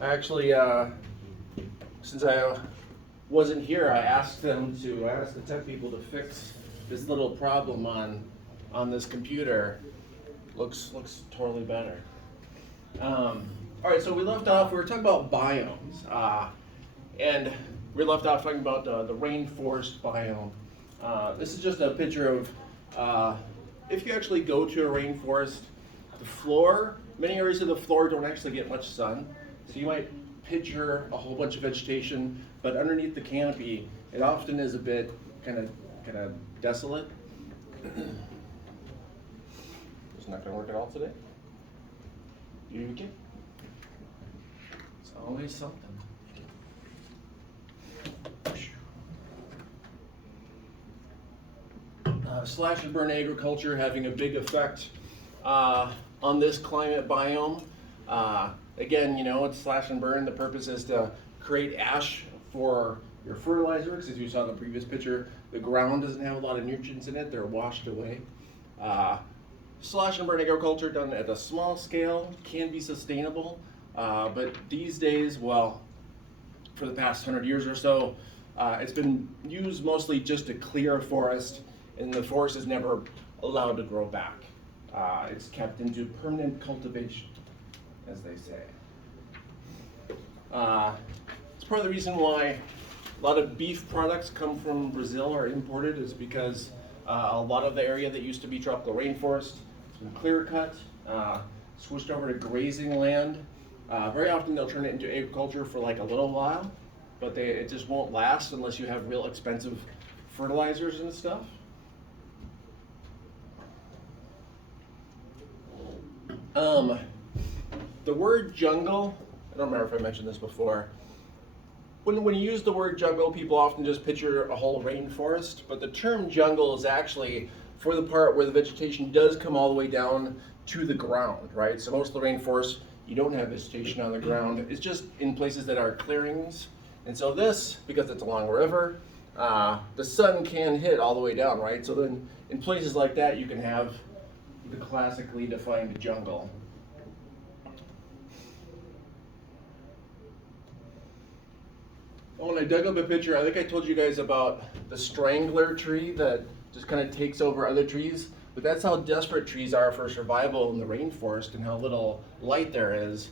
Actually, since I wasn't here, I asked the tech people to fix this little problem on this computer. Looks totally better. All right, so we left off. We were talking about biomes, and we left off talking about the rainforest biome. This is just a picture of if you actually go to a rainforest, the floor. Many areas of the floor don't actually get much sun, so you might picture a whole bunch of vegetation, but underneath the canopy, it often is a bit kind of desolate. It's not going to work at all today. You get? It's always something. Slash and burn agriculture having a big effect on this climate biome. Again, it's slash and burn. The purpose is to create ash for your fertilizer, because as you saw in the previous picture, the ground doesn't have a lot of nutrients in it. They're washed away. Slash and burn agriculture done at a small scale can be sustainable, but these days, well, for the past 100 years or so, it's been used mostly just to clear a forest, and the forest is never allowed to grow back. It's kept into permanent cultivation, as they say. It's part of the reason why a lot of beef products come from Brazil or imported, is because a lot of the area that used to be tropical rainforest has been clear cut, switched over to grazing land. Very often they'll turn it into agriculture for like a little while, but it just won't last unless you have real expensive fertilizers and stuff. The word jungle, I don't remember if I mentioned this before. When you use the word jungle, people often just picture a whole rainforest, but the term jungle is actually for the part where the vegetation does come all the way down to the ground, right? So most of the rainforest, you don't have vegetation on the ground. It's just in places that are clearings. And so this, because it's along a river, the sun can hit all the way down, right? So then in places like that, you can have the classically defined jungle. Oh, and I dug up a picture. I think I told you guys about the strangler tree that just kind of takes over other trees. But that's how desperate trees are for survival in the rainforest and how little light there is.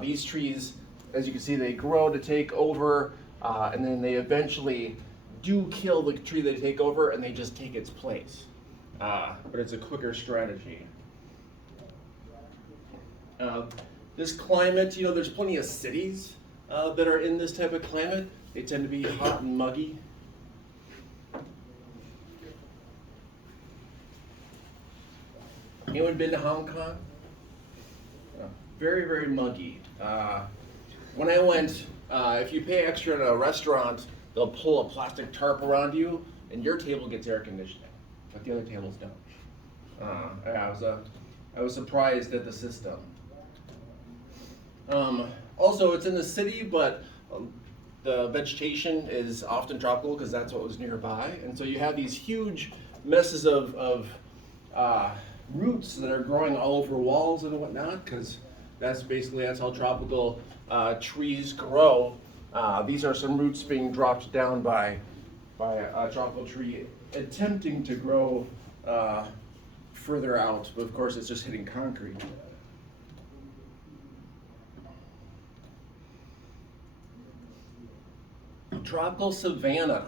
These trees, as you can see, they grow to take over, and then they eventually do kill the tree they take over, and they just take its place. But it's a quicker strategy. This climate, there's plenty of cities that are in this type of climate. They tend to be hot and muggy. Anyone been to Hong Kong? Very, very muggy. When I went, if you pay extra at a restaurant, they'll pull a plastic tarp around you, and your table gets air conditioning, but the other tables don't. I was surprised at the system. Also, it's in the city, but the vegetation is often tropical because that's what was nearby. And so you have these huge messes of roots that are growing all over walls and whatnot, because that's how tropical trees grow. These are some roots being dropped down by a tropical tree attempting to grow further out, but of course it's just hitting concrete. Tropical savanna.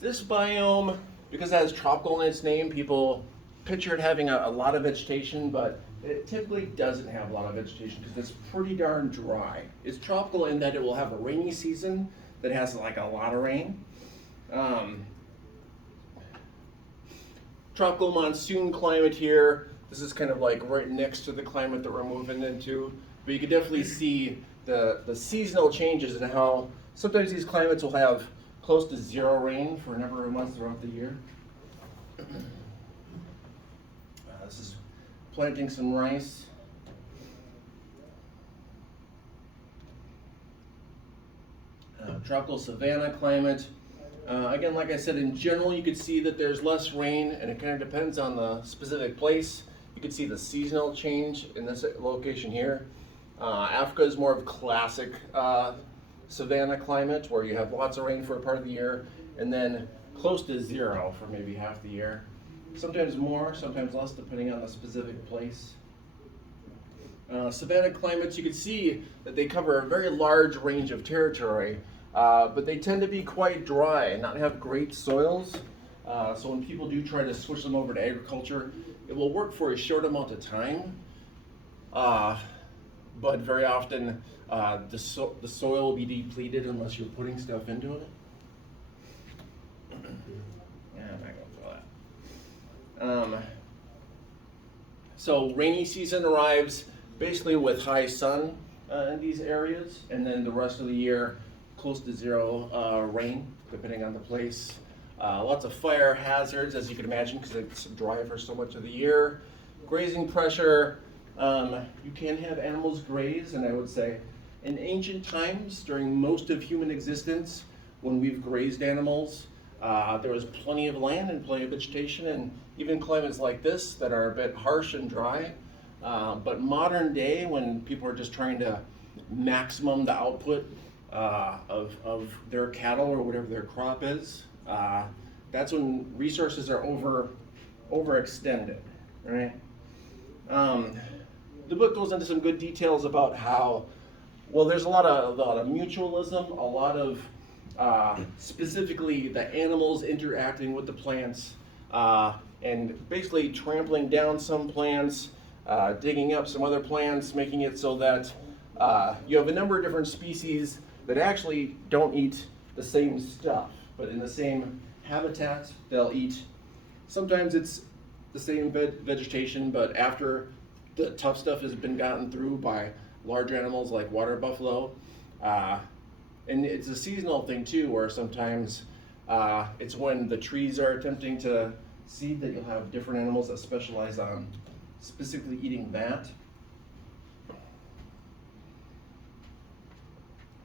This biome, because it has tropical in its name, people picture it having a lot of vegetation, but it typically doesn't have a lot of vegetation because it's pretty darn dry. It's tropical in that it will have a rainy season that has like a lot of rain. Tropical monsoon climate here. This is kind of like right next to the climate that we're moving into. But you can definitely see the seasonal changes and how sometimes these climates will have close to zero rain for a number of months throughout the year. This is planting some rice. Tropical savanna climate. Again, like I said, in general, you could see that there's less rain, and it kind of depends on the specific place. You could see the seasonal change in this location here. Africa is more of classic savanna climate where you have lots of rain for a part of the year and then close to zero for maybe half the year. Sometimes more, sometimes less, depending on the specific place. Savanna climates, you can see that they cover a very large range of territory, but they tend to be quite dry and not have great soils. So when people do try to switch them over to agriculture, it will work for a short amount of time, but very often the soil will be depleted unless you're putting stuff into it. Yeah, I'm not going for that. So rainy season arrives basically with high sun in these areas, and then the rest of the year close to zero rain, depending on the place. Lots of fire hazards, as you can imagine, because it's dry for so much of the year. Grazing pressure, you can have animals graze, and I would say in ancient times, during most of human existence, when we've grazed animals, there was plenty of land and plenty of vegetation, and even climates like this that are a bit harsh and dry. But modern day, when people are just trying to maximum the output of their cattle or whatever their crop is, that's when resources are overextended, right? The book goes into some good details about how, well, there's a lot of mutualism, a lot of specifically the animals interacting with the plants, and basically trampling down some plants, digging up some other plants, making it so that you have a number of different species that actually don't eat the same stuff, but in the same habitat they'll eat. Sometimes it's the same vegetation, but after the tough stuff has been gotten through by large animals like water buffalo. And it's a seasonal thing too, where sometimes it's when the trees are attempting to seed that you'll have different animals that specialize on specifically eating that.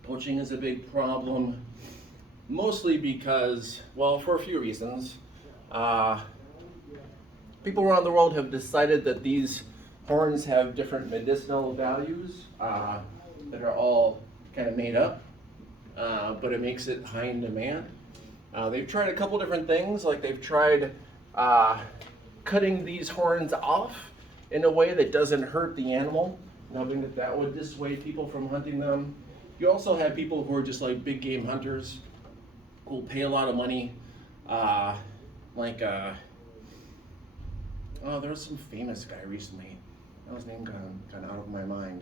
Poaching is a big problem, mostly because, well, for a few reasons. People around the world have decided that these horns have different medicinal values that are all kind of made up, but it makes it high in demand. They've tried a couple different things, like they've tried cutting these horns off in a way that doesn't hurt the animal, knowing that that would dissuade people from hunting them. You also have people who are just like big game hunters who will pay a lot of money, oh, there was some famous guy recently. That was name kind of out of my mind.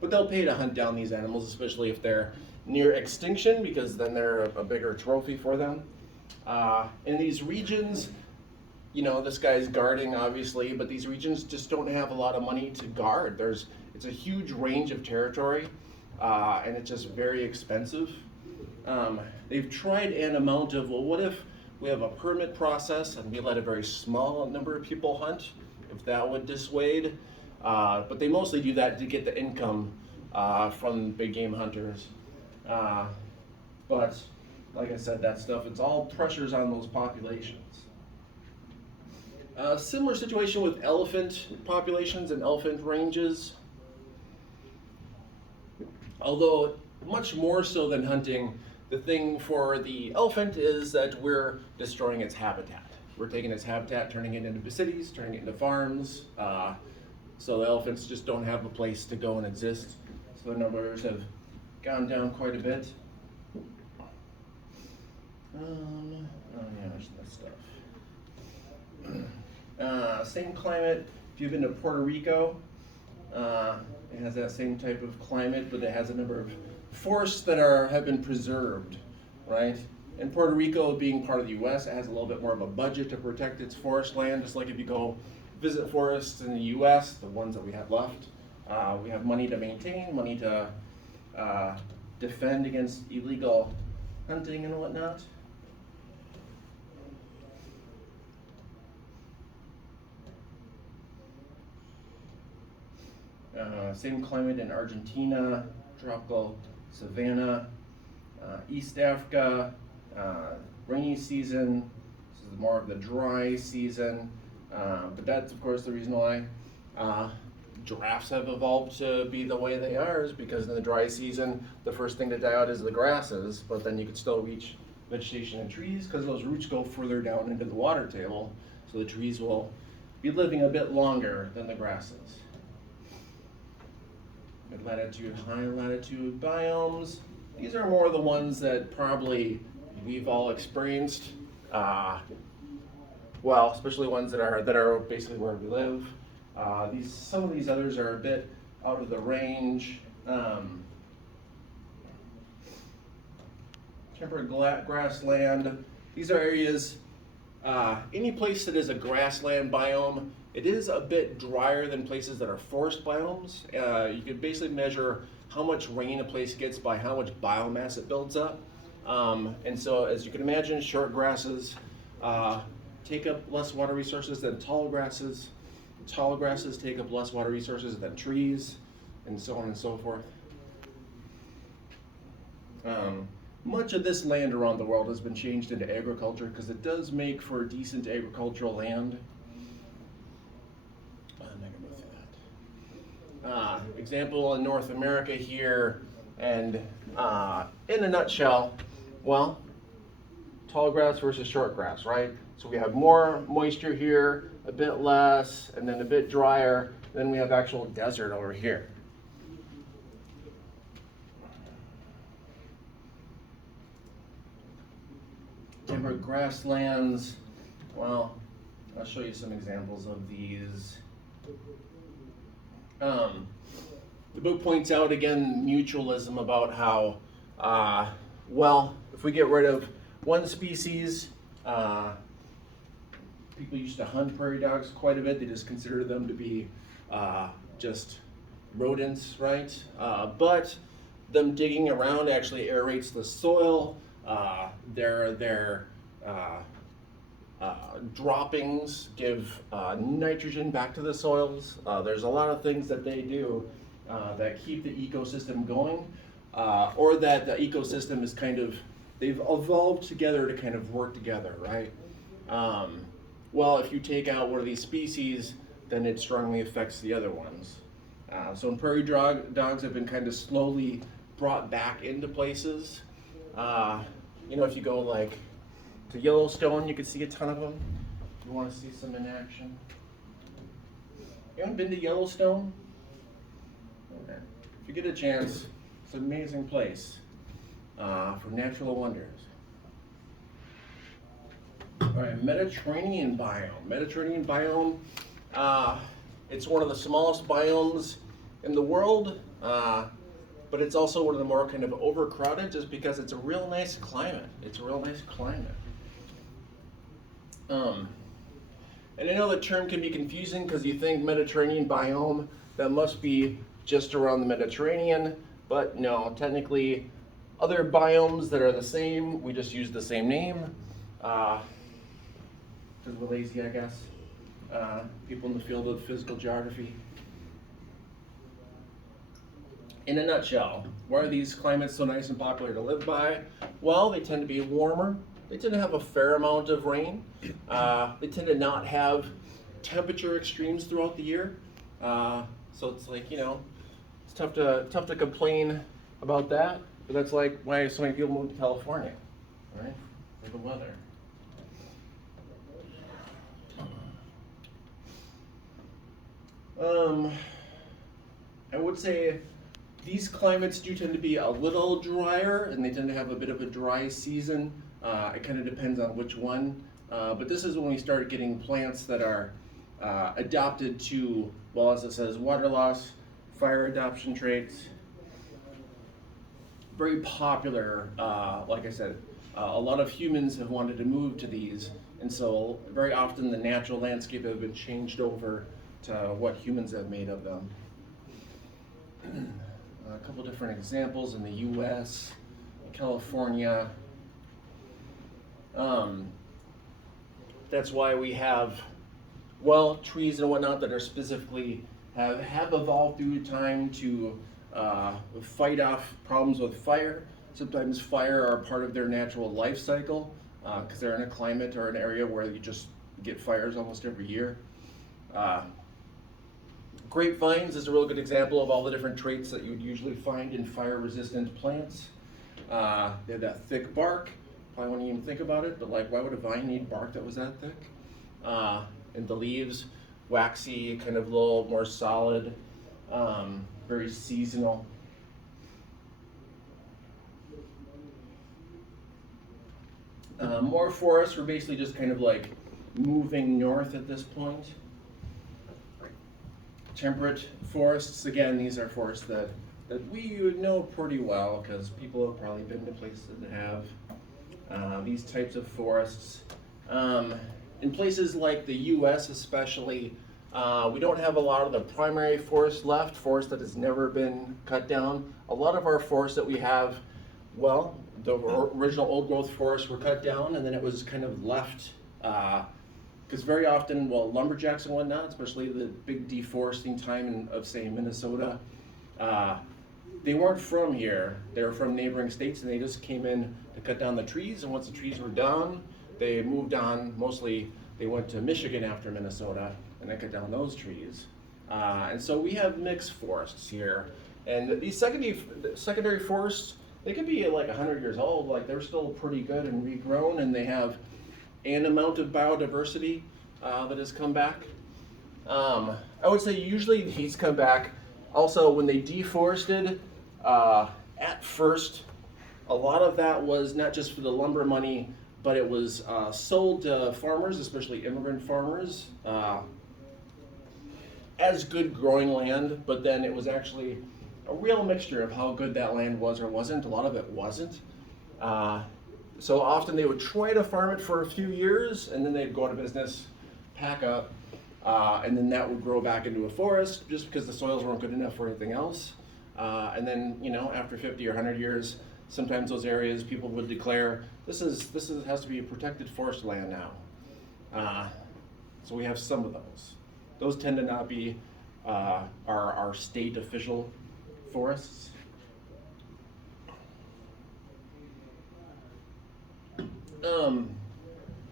But they'll pay to hunt down these animals, especially if they're near extinction, because then they're a bigger trophy for them. In these regions, you know, this guy's guarding obviously, but these regions just don't have a lot of money to guard. It's a huge range of territory, and it's just very expensive. They've tried an amount of, well, what if we have a permit process and we let a very small number of people hunt, if that would dissuade. But they mostly do that to get the income from big game hunters. But like I said, that stuff, it's all pressures on those populations. Similar situation with elephant populations and elephant ranges. Although much more so than hunting, the thing for the elephant is that we're destroying its habitat. We're taking its habitat, turning it into cities, turning it into farms. So the elephants just don't have a place to go and exist. So the numbers have gone down quite a bit. Oh yeah, there's that stuff. Same climate. If you've been to Puerto Rico, it has that same type of climate, but it has a number of forests that have been preserved, right? And Puerto Rico, being part of the U.S., it has a little bit more of a budget to protect its forest land, just like if you go visit forests in the U.S., the ones that we have left. We have money to maintain, money to defend against illegal hunting and whatnot. Same climate in Argentina, tropical savanna, East Africa, rainy season. This is more of the dry season, but that's of course the reason why giraffes have evolved to be the way they are is because in the dry season, the first thing to die out is the grasses, but then you can still reach vegetation and trees because those roots go further down into the water table, so the trees will be living a bit longer than the grasses. Mid latitude, high latitude biomes. These are more the ones that probably we've all experienced. Well, especially ones that are basically where we live. Some of these others are a bit out of the range. Temperate grassland. These are areas, any place that is a grassland biome, it is a bit drier than places that are forest biomes. You can basically measure how much rain a place gets by how much biomass it builds up. And so as you can imagine, short grasses take up less water resources than tall grasses. Tall grasses take up less water resources than trees, and so on and so forth. Much of this land around the world has been changed into agriculture because it does make for decent agricultural land. I'm not going to go through that. Example in North America here, and in a nutshell, well, tall grass versus short grass, right? So we have more moisture here, a bit less, and then a bit drier. Then we have actual desert over here. Temperate grasslands, well, I'll show you some examples of these. The book points out again mutualism about how, well, if we get rid of one species, people used to hunt prairie dogs quite a bit. They just considered them to be just rodents, right? But them digging around actually aerates the soil. Their droppings give nitrogen back to the soils. There's a lot of things that they do that keep the ecosystem going, or that the ecosystem is they've evolved together to kind of work together, right? Well, if you take out one of these species, then it strongly affects the other ones. So prairie dogs have been kind of slowly brought back into places. If you go like to Yellowstone, you can see a ton of them. If you want to see some in action. You haven't been to Yellowstone? Okay. If you get a chance, it's an amazing place for natural wonders. All right, Mediterranean biome. Mediterranean biome, it's one of the smallest biomes in the world, but it's also one of the more kind of overcrowded just because it's a real nice climate. And I know the term can be confusing because you think Mediterranean biome, that must be just around the Mediterranean, but no, technically other biomes that are the same, we just use the same name. Because we're lazy, I guess. People in the field of physical geography. In a nutshell, why are these climates so nice and popular to live by? Well, they tend to be warmer. They tend to have a fair amount of rain. They tend to not have temperature extremes throughout the year. So it's like, it's tough to complain about that. But that's like why so many people move to California, right? For the weather. I would say these climates do tend to be a little drier, and they tend to have a bit of a dry season. It kind of depends on which one. But this is when we start getting plants that are adapted to, well, as it says, water loss, fire adaptation traits. Very popular, like I said, a lot of humans have wanted to move to these, and so very often the natural landscape have been changed over to what humans have made of them. A couple different examples in the US, California. That's why we have, well, trees and whatnot that are specifically have evolved through time to fight off problems with fire. Sometimes fire are part of their natural life cycle because they're in a climate or an area where you just get fires almost every year. Of Grapevines is a real good example of all the different traits that you would usually find in fire-resistant plants. They have that thick bark. Probably wouldn't even think about it, but like, why would a vine need bark that was that thick? And the leaves, waxy, kind of a little more solid, very seasonal. More forests, we're basically just kind of like moving north at this point. Temperate forests, again, these are forests that we would know pretty well because people have probably been to places that have these types of forests. In places like the US especially, we don't have a lot of the primary forest left, forest that has never been cut down. A lot of our forests that we have, well, the original old growth forests were cut down and then it was kind of left, because very often, well, lumberjacks and whatnot, especially the big deforesting time of say Minnesota, they weren't from here. They were from neighboring states and they just came in to cut down the trees, and once the trees were down, they moved on. Mostly they went to Michigan after Minnesota and they cut down those trees. And so we have mixed forests here. And these secondary forests, they can be like 100 years old, like they're still pretty good and regrown, and they have an amount of biodiversity that has come back. I would say usually these come back. Also, when they deforested, at first, a lot of that was not just for the lumber money, but it was sold to farmers, especially immigrant farmers, as good growing land, but then it was actually a real mixture of how good that land was or wasn't. A lot of it wasn't. So often they would try to farm it for a few years and then they'd go out of business, pack up, and then that would grow back into a forest just because the soils weren't good enough for anything else. And then, after 50 or 100 years, sometimes those areas people would declare this has to be a protected forest land now. So we have some of those. Those tend to not be our state official forests.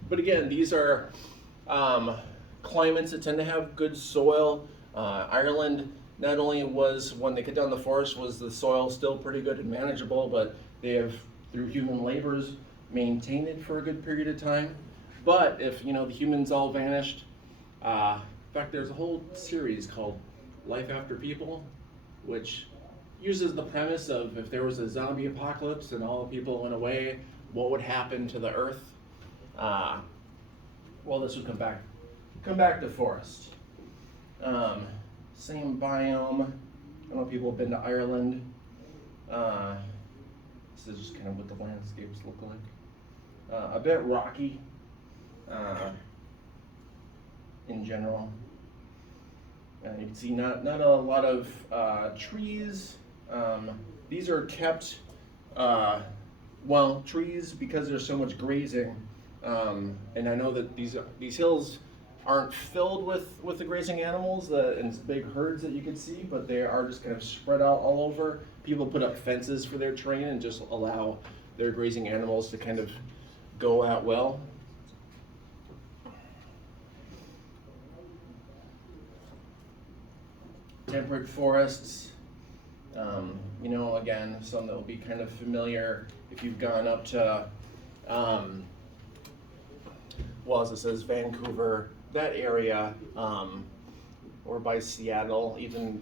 But again, these are climates that tend to have good soil. Ireland, not only was when they cut down the forest was the soil still pretty good and manageable, but they have, through human labors, maintained it for a good period of time. But if the humans all vanished, in fact, there's a whole series called Life After People, which uses the premise of if there was a zombie apocalypse and all the people went away, what would happen to the earth? Well, this would come back to forest. Same biome. I don't know if people have been to Ireland. This is just kind of what the landscapes look like. A bit rocky in general. And you can see not a lot of trees. These are kept, trees, because there's so much grazing. And I know that these hills aren't filled with the grazing animals and big herds that you can see, but they are just kind of spread out all over. People put up fences for their terrain and just allow their grazing animals to kind of go at will. Temperate forests, again, some that will be kind of familiar if you've gone up to, as it says, Vancouver, that area, or by Seattle, even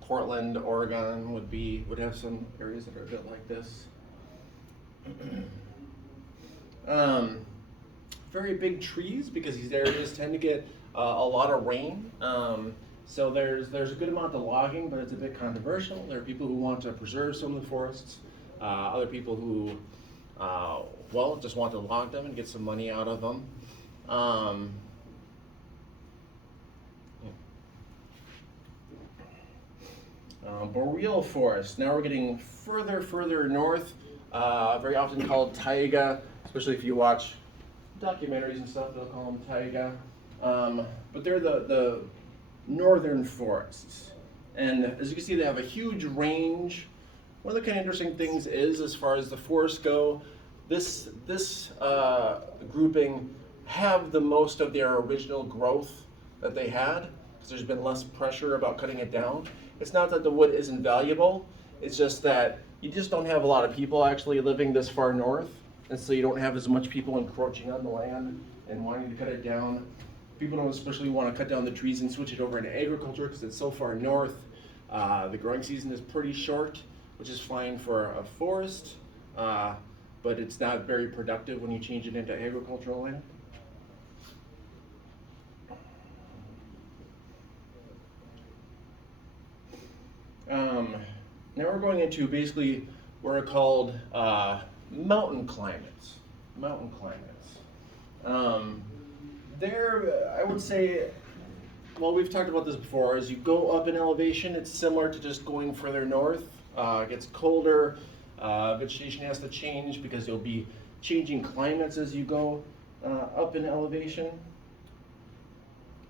Portland, Oregon would have some areas that are a bit like this. Very big trees, because these areas tend to get a lot of rain. So there's a good amount of logging, but it's a bit controversial. There are people who want to preserve some of the forests, other people who, just want to log them and get some money out of them. Boreal forest. Now we're getting further north, very often called taiga, especially if you watch documentaries and stuff, they'll call them taiga. But they're the northern forests. And as you can see, they have a huge range. One of the kind of interesting things is, as far as the forests go, this grouping have the most of their original growth that they had. because there's been less pressure about cutting it down. It's not that the wood isn't valuable, it's just that you just don't have a lot of people actually living this far north, and so you don't have as much people encroaching on the land and wanting to cut it down. People don't especially want to cut down the trees and switch it over into agriculture because it's so far north. The growing season is pretty short, which is fine for a forest, but it's not very productive when you change it into agricultural land. Now we're going into basically what are called mountain climates. Mountain climates. There, I would say, well, we've talked about this before. As you go up in elevation, it's similar to just going further north. It gets colder. Vegetation has to change because you'll be changing climates as you go up in elevation.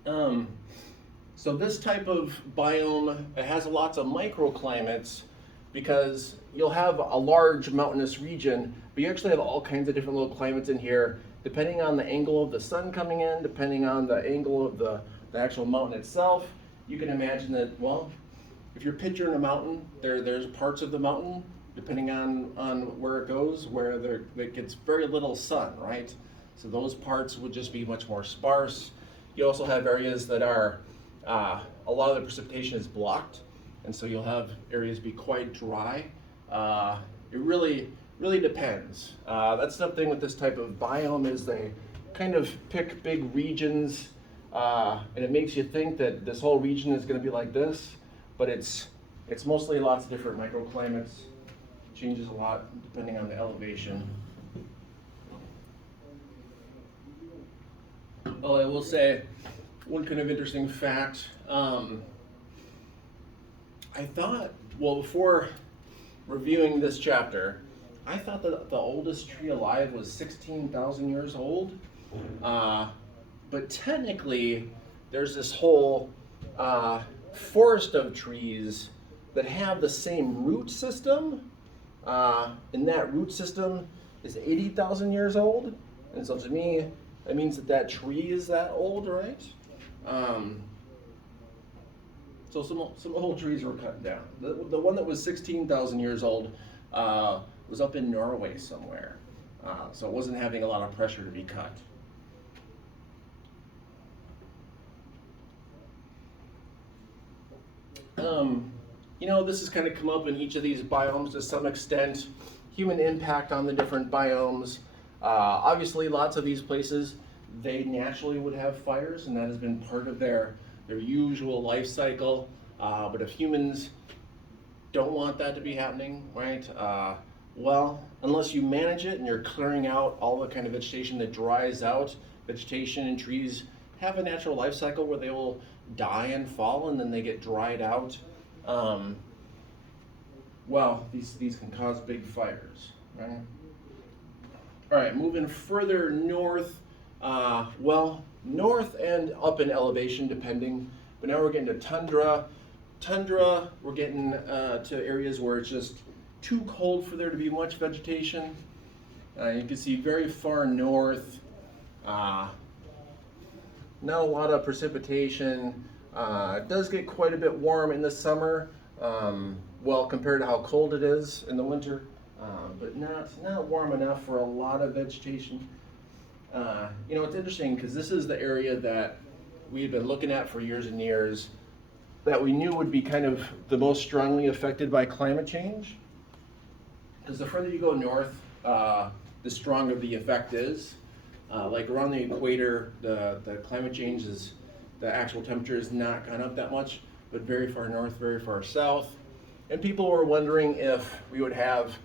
So this type of biome, it has lots of microclimates because you'll have a large mountainous region, but you actually have all kinds of different little climates in here, depending on the angle of the sun coming in, depending on the angle of the actual mountain itself. You can imagine that, well, if you're picturing a mountain, there's parts of the mountain, depending on where it goes, where it gets very little sun, right? So those parts would just be much more sparse. You also have areas that are, a lot of the precipitation is blocked, and so you'll have areas be quite dry. It really depends. That's something with this type of biome is they kind of pick big regions, and it makes you think that this whole region is going to be like this, but it's mostly lots of different microclimates. Changes a lot depending on the elevation. Oh, I will say one kind of interesting fact. I thought, well, before reviewing this chapter, I thought that the oldest tree alive was 16,000 years old. But technically, there's this whole forest of trees that have the same root system. And that root system is 80,000 years old. And so to me, that means that tree is that old, right? So some old trees were cut down. The one that was 16,000 years old was up in Norway somewhere. So it wasn't having a lot of pressure to be cut. This has kind of come up in each of these biomes to some extent. Human impact on the different biomes. Obviously, lots of these places, they naturally would have fires, and that has been part of their usual life cycle. But if humans don't want that to be happening, right? Well, unless you manage it and you're clearing out all the kind of vegetation that dries out, vegetation and trees have a natural life cycle where they will die and fall and then they get dried out. Well, these can cause big fires, right? All right, moving further north, north and up in elevation depending, but now we're getting to tundra. Tundra, we're getting to areas where it's just too cold for there to be much vegetation. You can see very far north, not a lot of precipitation. It does get quite a bit warm in the summer, compared to how cold it is in the winter, but not warm enough for a lot of vegetation. It's interesting because this is the area that we've been looking at for years and years that we knew would be kind of the most strongly affected by climate change. Because the further you go north, the stronger the effect is. Like around the equator, the climate change is, the actual temperature has not gone up that much, but very far north, very far south. And people were wondering if we would have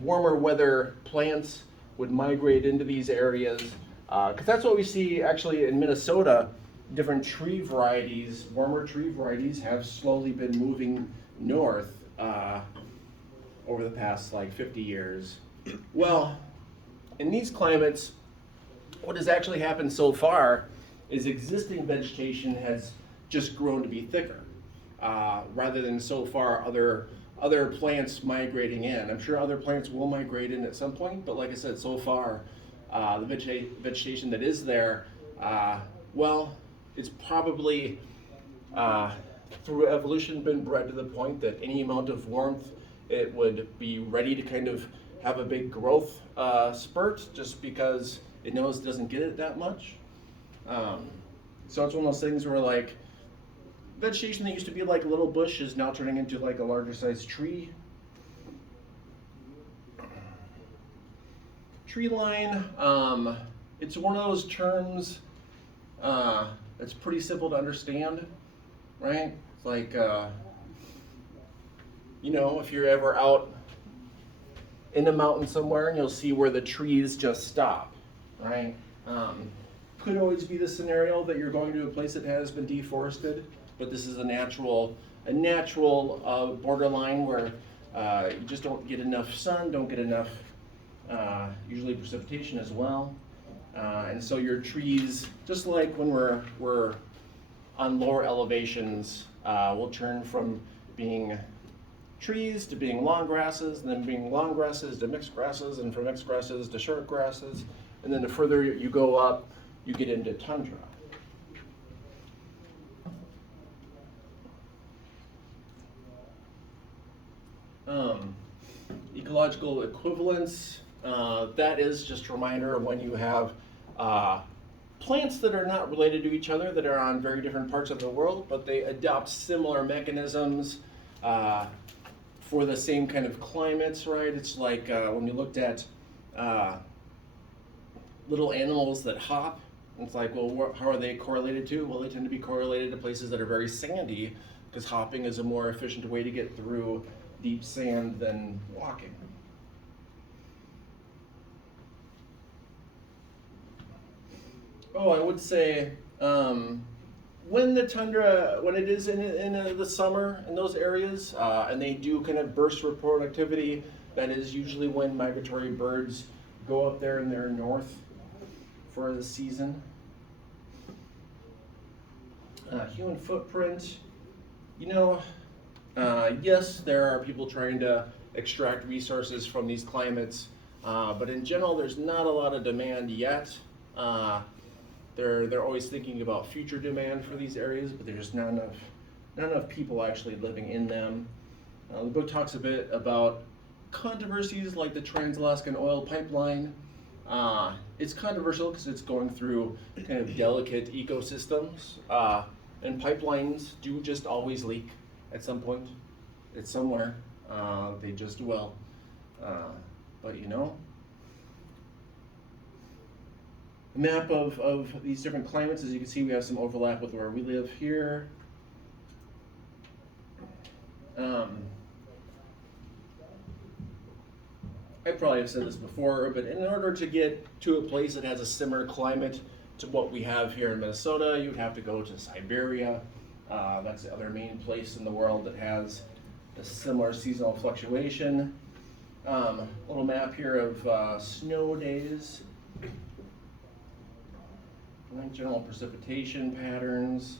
warmer weather plants would migrate into these areas. Because that's what we see actually in Minnesota. Different tree varieties, warmer tree varieties have slowly been moving north over the past 50 years. Well, in these climates, what has actually happened so far is existing vegetation has just grown to be thicker, rather than so far other plants migrating in. I'm sure other plants will migrate in at some point, but like I said, so far, the vegetation that is there, it's probably uh, through evolution been bred to the point that any amount of warmth, it would be ready to kind of have a big growth spurt just because it knows it doesn't get it that much. So it's one of those things where like vegetation that used to be like a little bush is now turning into like a larger sized tree. Tree line, it's one of those terms that's pretty simple to understand, right? It's like, you know, if you're ever out in a mountain somewhere and you'll see where the trees just stop, right? Could always be the scenario that you're going to a place that has been deforested, but this is a natural borderline where you just don't get enough sun, don't get enough usually precipitation as well, and so your trees, just like when we're on lower elevations, will turn from being trees to being long grasses, and then being long grasses to mixed grasses, and from mixed grasses to short grasses, and then the further you go up, you get into tundra. Ecological equivalence, that is just a reminder of when you have plants that are not related to each other, that are on very different parts of the world, but they adopt similar mechanisms for the same kind of climates, right? It's like when we looked at little animals that hop, it's like, well, how are they correlated to? Well, they tend to be correlated to places that are very sandy, because hopping is a more efficient way to get through deep sand than walking. Oh, I would say when the tundra, when it is in the summer in those areas, and they do kind of burst report activity, that is usually when migratory birds go up there in their north for the season. Human footprint, you know, yes, there are people trying to extract resources from these climates, but in general, there's not a lot of demand yet. They're always thinking about future demand for these areas, but there's not enough people actually living in them. The book talks a bit about controversies like the Trans-Alaskan oil pipeline. It's controversial because it's going through kind of delicate ecosystems, and pipelines do just always leak at some point. It's somewhere. They just will. But you know, a map of these different climates, as you can see, we have some overlap with where we live here. I probably have said this before, but in order to get to a place that has a similar climate to what we have here in Minnesota, you'd have to go to Siberia. That's the other main place in the world that has a similar seasonal fluctuation. Little map here of snow days. General precipitation patterns.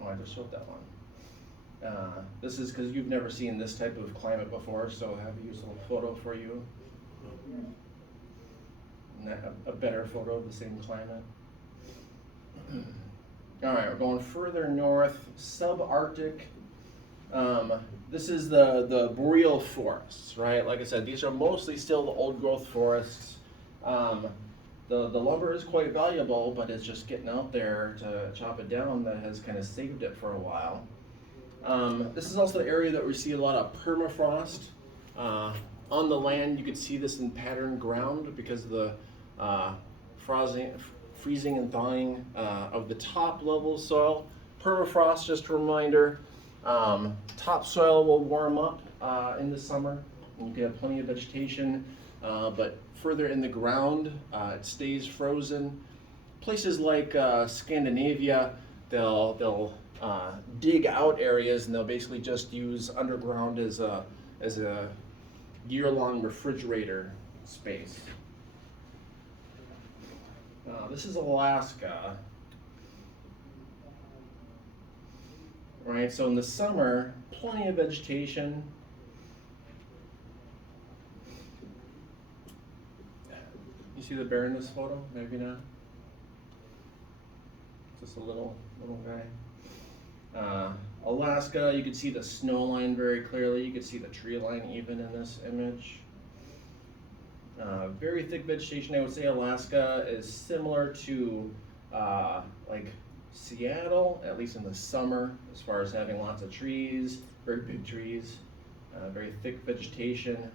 Oh, I just showed that one. This is because you've never seen this type of climate before, so I have a useful photo for you. And a better photo of the same climate. All right, we're going further north, subarctic. This is the boreal forests, right? Like I said, these are mostly still the old growth forests. The lumber is quite valuable, but it's just getting out there to chop it down that has kind of saved it for a while. This is also the area that we see a lot of permafrost. On the land, you can see this in patterned ground because of the freezing and thawing of the top level soil. Permafrost, just a reminder, topsoil will warm up in the summer, and you can have plenty of vegetation, but further in the ground, it stays frozen. Places like Scandinavia, they'll dig out areas, and they'll basically just use underground as a year-long refrigerator space. This is Alaska. Right, so in the summer, plenty of vegetation. You see the bear in this photo? Maybe not. Just a little guy. Alaska, you can see the snow line very clearly. You can see the tree line even in this image. Very thick vegetation. I would say Alaska is similar to like Seattle, at least in the summer, as far as having lots of trees, very big trees, very thick vegetation,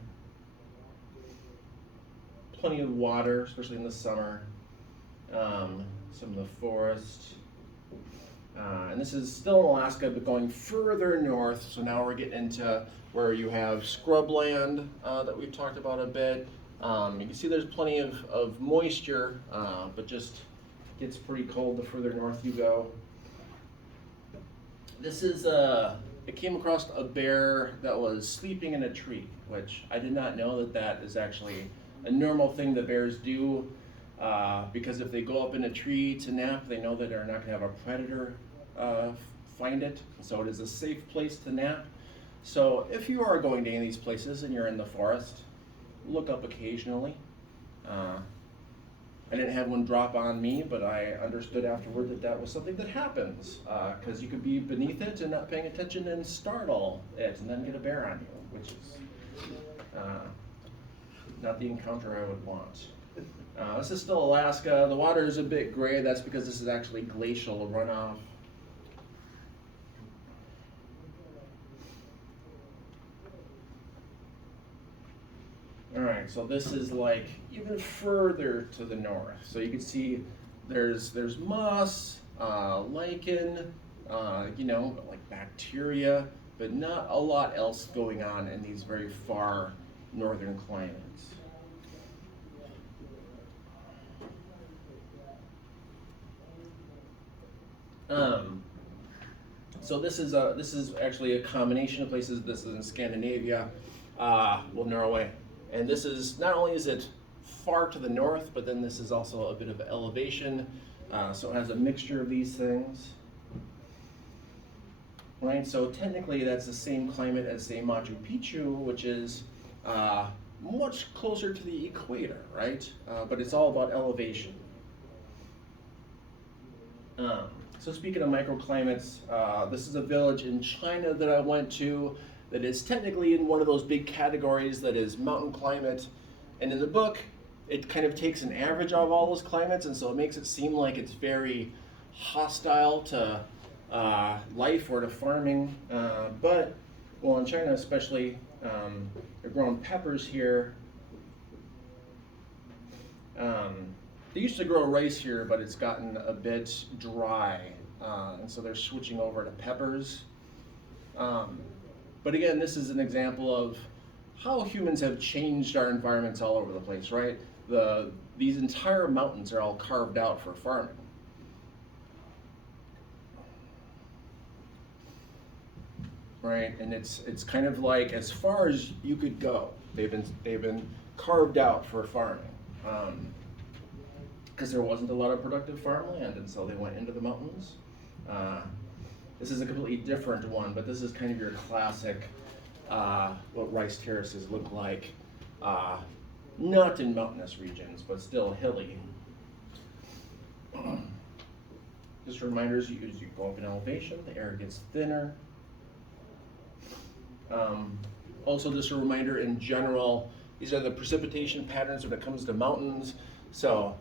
plenty of water, especially in the summer, some of the forest. And this is still in Alaska, but going further north. So now we're getting into where you have scrubland that we've talked about a bit. You can see there's plenty of moisture, but just gets pretty cold the further north you go. This is, I came across a bear that was sleeping in a tree, which I did not know that is actually a normal thing that bears do, because if they go up in a tree to nap, they know that they're not going to have a predator find it. So it is a safe place to nap. So if you are going to any of these places and you're in the forest, look up occasionally. I didn't have one drop on me, but I understood afterward that that was something that happens, because you could be beneath it and not paying attention and startle it and then get a bear on you, which is not the encounter I would want. This is still Alaska. The water is a bit gray. That's because this is actually glacial runoff. All right, so this is like even further to the north. So you can see there's moss, lichen, like bacteria, but not a lot else going on in these very far northern climates. So this is actually a combination of places. This is in Scandinavia, Norway. And this is, not only is it far to the north, but then this is also a bit of elevation. So it has a mixture of these things. Right, so technically that's the same climate as, say, Machu Picchu, which is much closer to the equator, right? But it's all about elevation. So speaking of microclimates, this is a village in China that I went to that is technically in one of those big categories that is mountain climate. And in the book, it kind of takes an average of all those climates, and so it makes it seem like it's very hostile to life or to farming. But, well, in China especially, they're growing peppers here. They used to grow rice here, but it's gotten a bit dry, and so they're switching over to peppers. But again, this is an example of how humans have changed our environments all over the place, right? These entire mountains are all carved out for farming. Right, and it's kind of like as far as you could go, they've been carved out for farming, because there wasn't a lot of productive farmland, and so they went into the mountains. This is a completely different one, but this is kind of your classic, what rice terraces look like, not in mountainous regions, but still hilly. Just reminders, as you go up in elevation, the air gets thinner. Also, just a reminder in general, these are the precipitation patterns when it comes to mountains. So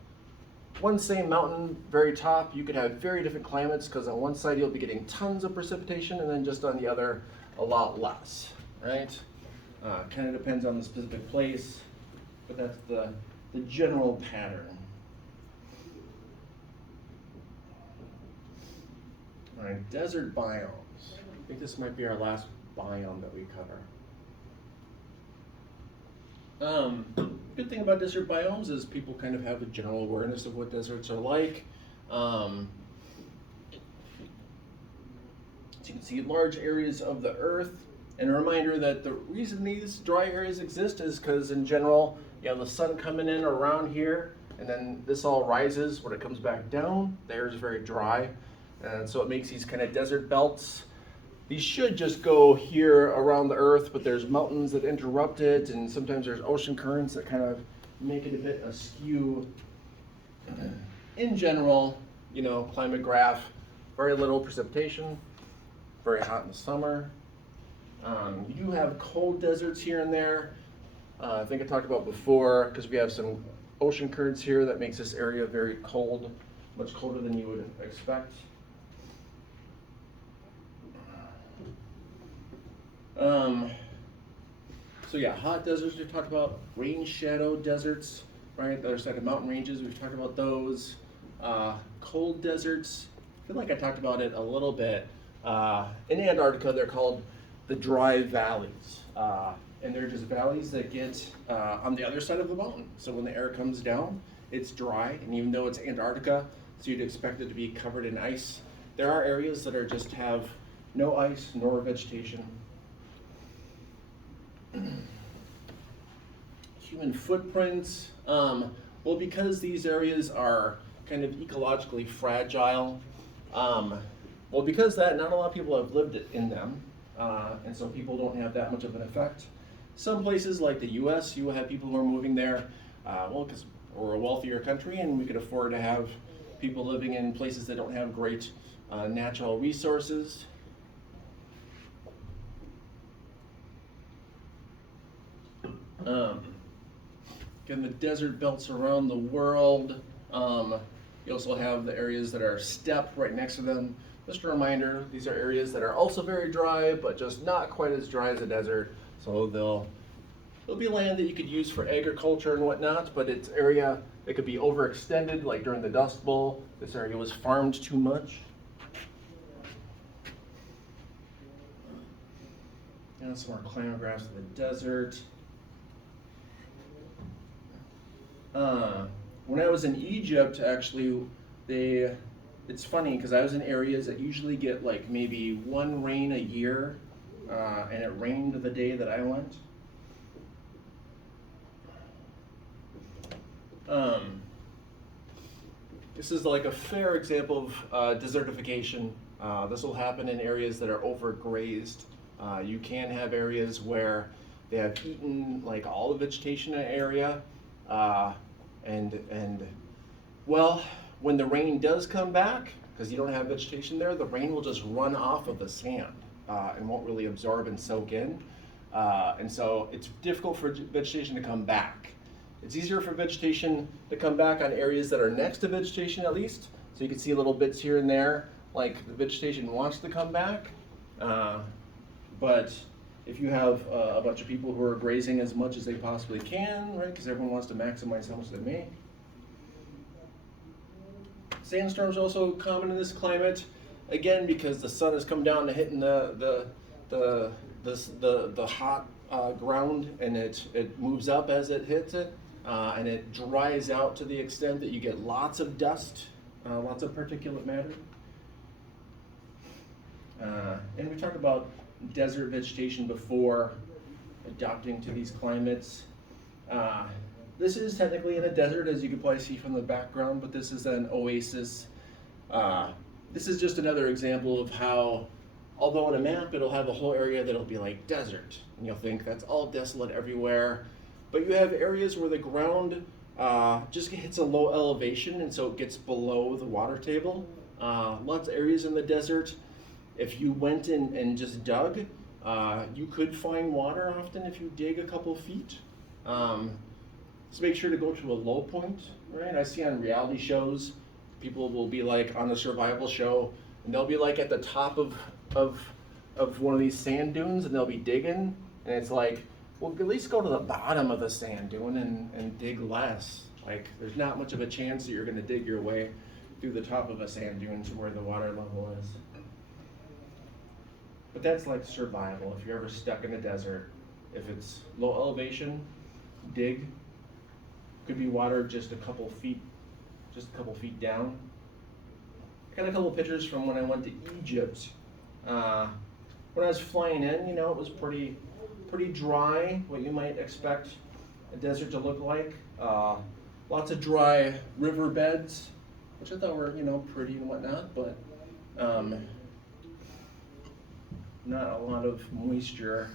one same mountain, very top, you could have very different climates, because on one side you'll be getting tons of precipitation, and then just on the other, a lot less, right? Kind of depends on the specific place, but that's the general pattern. All right, desert biomes. I think this might be our last biome that we cover. Good thing about desert biomes is people kind of have a general awareness of what deserts are like. So you can see large areas of the earth, and a reminder that the reason these dry areas exist is because in general, you have the sun coming in around here, and then this all rises. When it comes back down, the air is very dry, and so it makes these kind of desert belts. These should just go here around the earth, but there's mountains that interrupt it, and sometimes there's ocean currents that kind of make it a bit askew. In general, climate graph. Very little precipitation, very hot in the summer. You do have cold deserts here and there. I think I talked about before, because we have some ocean currents here that makes this area very cold, much colder than you would expect. So yeah, hot deserts we've talked about, rain shadow deserts, right? The other side of mountain ranges, we've talked about those. Cold deserts, I feel like I talked about it a little bit. In Antarctica, they're called the dry valleys. And they're just valleys that get on the other side of the mountain. So when the air comes down, it's dry, and even though it's Antarctica, so you'd expect it to be covered in ice, there are areas that are just have no ice nor vegetation. Human footprints. Well, because these areas are kind of ecologically fragile, well, because that, not a lot of people have lived in them, and so people don't have that much of an effect. Some places like the US, you will have people who are moving there, well, because we're a wealthier country and we could afford to have people living in places that don't have great natural resources. Again, the desert belts around the world. You also have the areas that are steppe right next to them. Just a reminder, these are areas that are also very dry, but just not quite as dry as a desert. So they'll be land that you could use for agriculture and whatnot, but it's area that could be overextended, like during the Dust Bowl. This area was farmed too much. And some more climographs of the desert. When I was in Egypt, actually, it's funny because I was in areas that usually get like maybe one rain a year, and it rained the day that I went. This is like a fair example of desertification. This will happen in areas that are overgrazed. You can have areas where they have eaten like all the vegetation in an area, and well, when the rain does come back, because you don't have vegetation there, the rain will just run off of the sand and won't really absorb and soak in. And so it's difficult for vegetation to come back. It's easier for vegetation to come back on areas that are next to vegetation at least. So you can see little bits here and there, like the vegetation wants to come back. But if you have a bunch of people who are grazing as much as they possibly can, right, because everyone wants to maximize how much they make. Sandstorms are also common in this climate, again because the sun has come down and hitting the hot ground, and it moves up as it hits it, and it dries out to the extent that you get lots of dust, lots of particulate matter. And we talked about desert vegetation before adapting to these climates. This is technically in a desert, as you can probably see from the background, but this is an oasis. This is just another example of how, although on a map it'll have a whole area that'll be like desert, and you'll think that's all desolate everywhere, but you have areas where the ground just hits a low elevation, and so it gets below the water table. Lots of areas in the desert, if you went in and just dug, you could find water often if you dig a couple feet. So make sure to go to a low point, right? I see on reality shows, people will be like on a survival show, and they'll be like at the top of one of these sand dunes, and they'll be digging, and it's like, well, at least go to the bottom of the sand dune and dig less. Like, there's not much of a chance that you're gonna dig your way through the top of a sand dune to where the water level is. But that's like survival. If you're ever stuck in a desert, if it's low elevation, dig. Could be water just a couple feet down. I got a couple pictures from when I went to Egypt. When I was flying in, it was pretty dry, what you might expect a desert to look like. Lots of dry riverbeds, which I thought were, pretty and whatnot, but not a lot of moisture.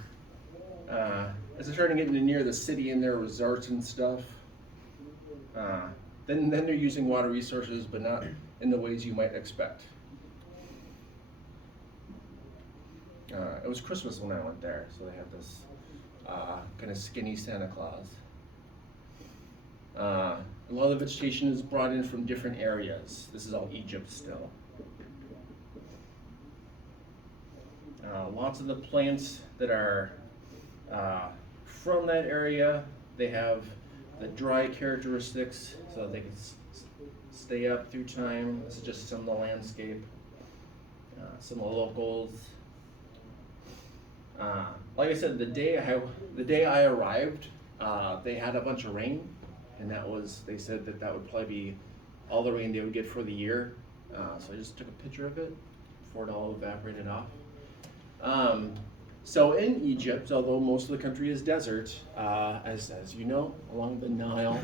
As I started getting near the city and their resorts and stuff, then they're using water resources, but not in the ways you might expect. It was Christmas when I went there, so they had this kind of skinny Santa Claus. A lot of the vegetation is brought in from different areas. This is all Egypt still. Lots of the plants that are from that area, they have the dry characteristics so that they can stay up through time. This is just some of the landscape, some of the locals. Like I said, the day I arrived, they had a bunch of rain, and they said that would probably be all the rain they would get for the year. So I just took a picture of it before it all evaporated off. So in Egypt, although most of the country is desert, as you know, along the Nile,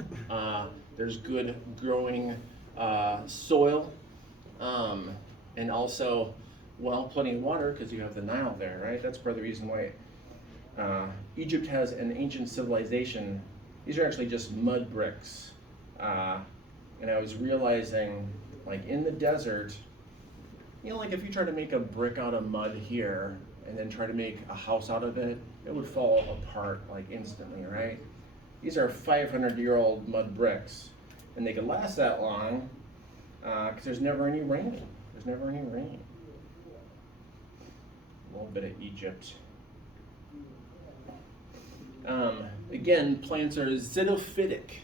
there's good growing soil, and also, well, plenty of water because you have the Nile there, right? That's part of the reason why Egypt has an ancient civilization. These are actually just mud bricks. And I was realizing, like in the desert, like if you try to make a brick out of mud here and then try to make a house out of it, it would fall apart like instantly, right? These are 500-year-old mud bricks, and they could last that long because there's never any rain. There's never any rain. A little bit of Egypt. Again, plants are xerophytic,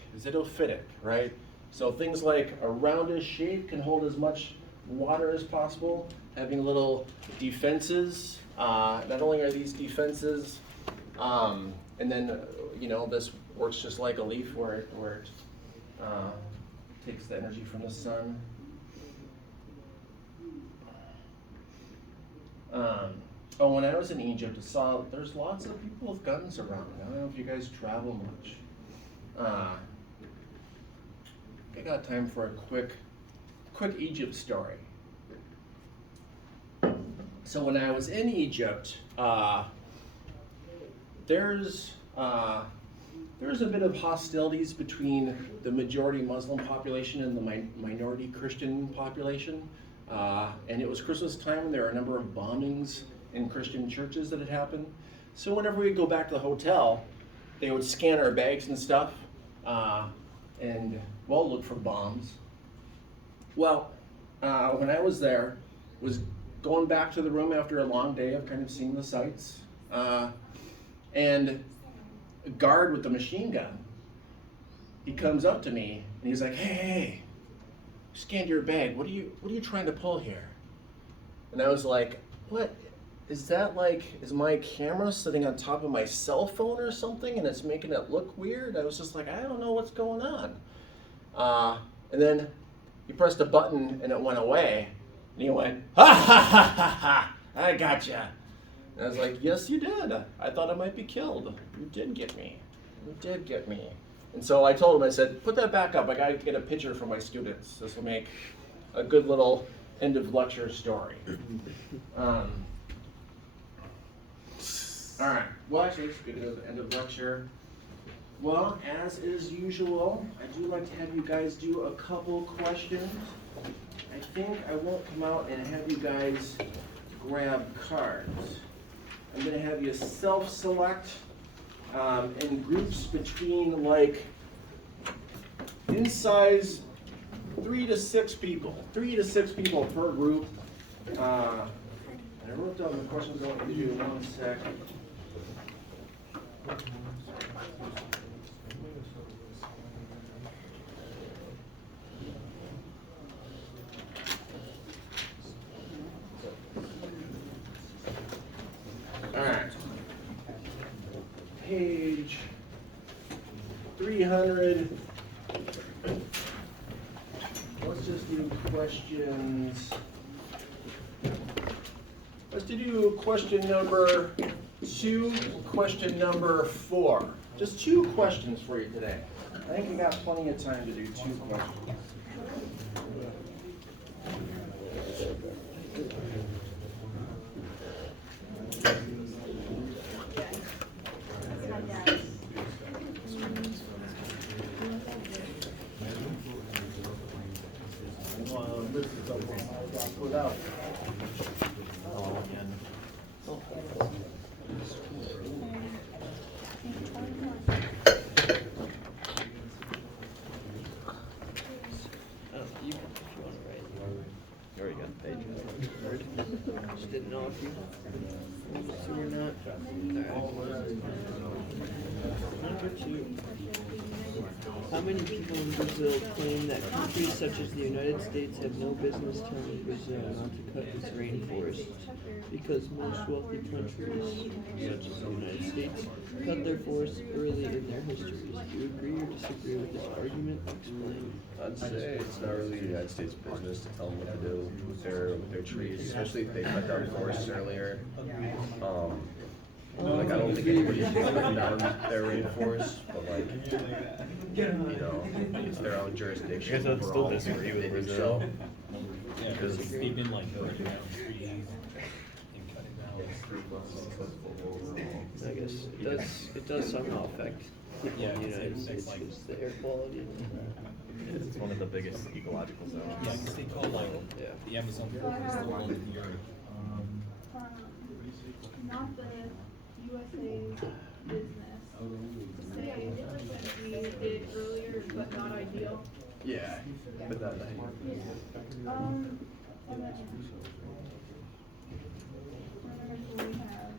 right? So things like a roundish shape can hold as much water as possible, having little defenses. Not only are these defenses, and then this works just like a leaf where it takes the energy from the sun. When I was in Egypt, I saw there's lots of people with guns around. I don't know if you guys travel much. I got time for a quick Egypt story. So when I was in Egypt, there's a bit of hostilities between the majority Muslim population and the minority Christian population. And it was Christmas time, and there were a number of bombings in Christian churches that had happened. So whenever we'd go back to the hotel, they would scan our bags and stuff, and look for bombs. Well, when I was there, was going back to the room after a long day of kind of seeing the sights, and a guard with a machine gun, he comes up to me and he's like, hey, scanned your bag. What are you trying to pull here? And I was like, what? Is that is my camera sitting on top of my cell phone or something and it's making it look weird? I was just like, I don't know what's going on. And then he pressed a button and it went away. And he went, ha ha ha ha ha, I gotcha. And I was like, yes, you did. I thought I might be killed. You did get me. You did get me. And so I told him, I said, put that back up. I got to get a picture for my students. This will make a good little end of lecture story. All right. Well, actually, it's good to go to the end of lecture. Well, as is usual, I do like to have you guys do a couple questions. I think I won't come out and have you guys grab cards. I'm going to have you self-select in groups between in size 3 to 6 people. 3 to 6 people per group. I wrote down the questions I want you to do in 1 sec. All right. Page 300. Let's just do questions. Let's do question number 2, question number 4. Just 2 questions for you today. I think we got plenty of time to do 2 questions. Oh, again. You can, if you want to write. You already got the page. Just didn't know if you wanted to or not. Alright. Number 2. How many people in Brazil claim that countries such as the United States have no business telling Brazil not to cut its rainforests? Because most wealthy countries, such as the United States, cut their forests early in their histories. Do you agree or disagree with this argument? Explain. I'd say it's not really the United States' business to tell them what to do with their trees, especially if they cut down forests earlier. Like, I don't think anybody's cutting down their rainforest, but like, it's their own jurisdiction. I guess I'd still overall. disagree with They do Brazil. Yeah, because they've been like burning down trees and cutting down. I guess it does somehow affect people Yeah, in the it's United like- States like- because the air quality. It's one of the biggest ecological zones. Yeah, because they call like Yeah. the Amazon forest the lung of the earth. Not the USA's business to say what we did earlier, but not ideal. Yeah, but that, And then, we have